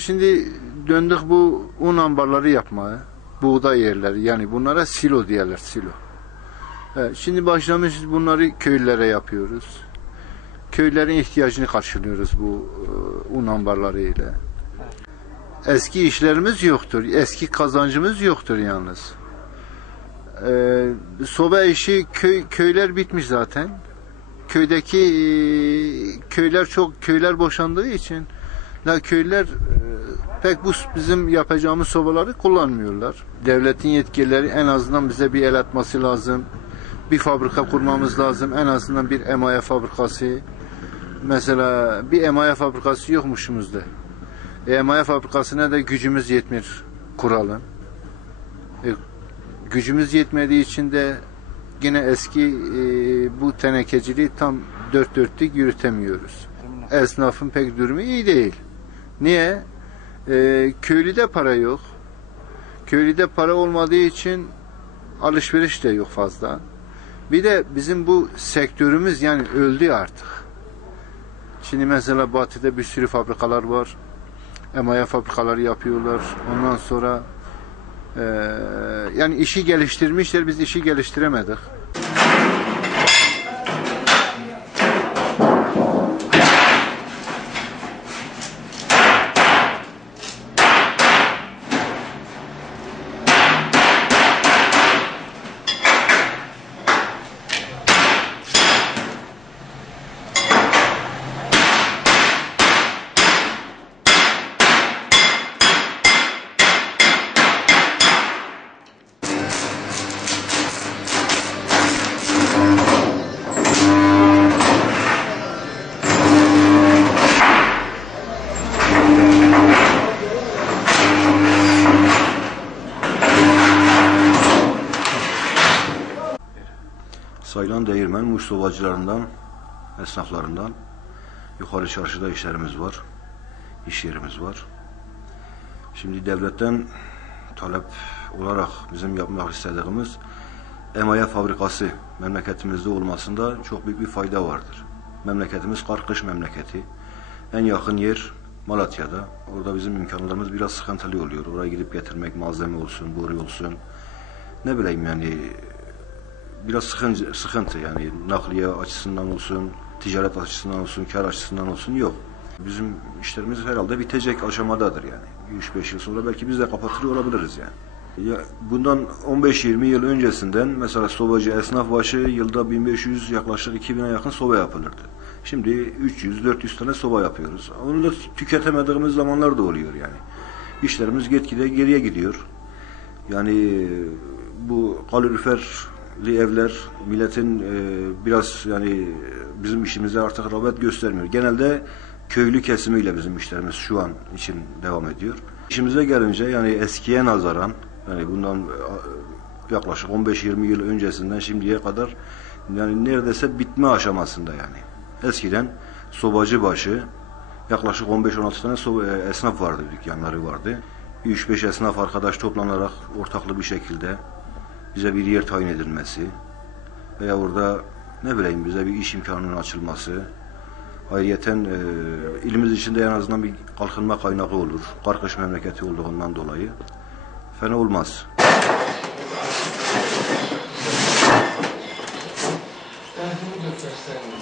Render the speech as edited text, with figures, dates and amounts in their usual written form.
Şimdi döndük bu un ambarları yapmaya. Buğday yerleri, yani bunlara silo diyorlar, silo. Evet, şimdi başlamışız, bunları köylere yapıyoruz. Köylerin ihtiyacını karşılıyoruz bu un ambarları ile. Eski işlerimiz yoktur, eski kazancımız yoktur yalnız. Soba işi, köyler bitmiş zaten. Köydeki köyler boşandığı için da köyler pek bu bizim yapacağımız sobaları kullanmıyorlar. Devletin yetkilileri en azından bize bir el atması lazım. Bir fabrika kurmamız lazım. En azından bir emaye fabrikası. Mesela bir emaye fabrikası yokmuşumuzda. Emaye fabrikasına da gücümüz yetmiyor kuralım. Gücümüz yetmediği için de yine eski bu tenekeciliği tam dört dörtlük yürütemiyoruz. Esnafın pek durumu iyi değil. Niye? Köylüde para yok. Köylüde para olmadığı için alışveriş de yok fazla. Bir de bizim bu sektörümüz yani öldü artık. Şimdi mesela Batı'da bir sürü fabrikalar var. Emaye fabrikaları yapıyorlar. Ondan sonra yani işi geliştirmişler, biz işi geliştiremedik. Sayılan Değirmen, Muş sobacılarından, esnaflarından yukarı çarşıda işlerimiz var, iş yerimiz var. Şimdi devletten talep olarak bizim yapmak istediğimiz emaye fabrikası memleketimizde olmasında çok büyük bir fayda vardır. Memleketimiz kar-kış memleketi. En yakın yer Malatya'da. Orada bizim imkanlarımız biraz sıkıntılı oluyor. Oraya gidip getirmek, malzeme olsun, boru olsun. Ne bileyim yani biraz sıkıntı yani nakliye açısından olsun, ticaret açısından olsun, kar açısından olsun yok. Bizim işlerimiz herhalde bitecek aşamadadır yani. 3-5 yıl sonra belki biz de kapatır olabiliriz yani. Ya bundan 15-20 yıl öncesinden mesela sobacı esnaf başı yılda 1500 yaklaşık 2000'e yakın soba yapılırdı. Şimdi 300-400 tane soba yapıyoruz. Onu da tüketemediğimiz zamanlar da oluyor yani. İşlerimiz gitgide geriye gidiyor. Yani bu kaloriferli evler milletin biraz yani bizim işimize artık rağbet göstermiyor. Genelde köylü kesimiyle bizim işlerimiz şu an için devam ediyor. İşimize gelince yani eskiye nazaran yani bundan yaklaşık 15-20 yıl öncesinden şimdiye kadar yani neredeyse bitme aşamasında yani. Eskiden sobacı başı yaklaşık 15-16 tane esnaf vardı, dükkanları vardı. 3-5 esnaf arkadaş toplanarak ortaklı bir şekilde bize bir yer tayin edilmesi veya orada ne bileyim bize bir iş imkanının açılması, ayrıyeten ilimiz içinde en azından bir kalkınma kaynağı olur. Kar-kış memleketi olduğundan dolayı fena olmaz. Ben bunu göstereyim.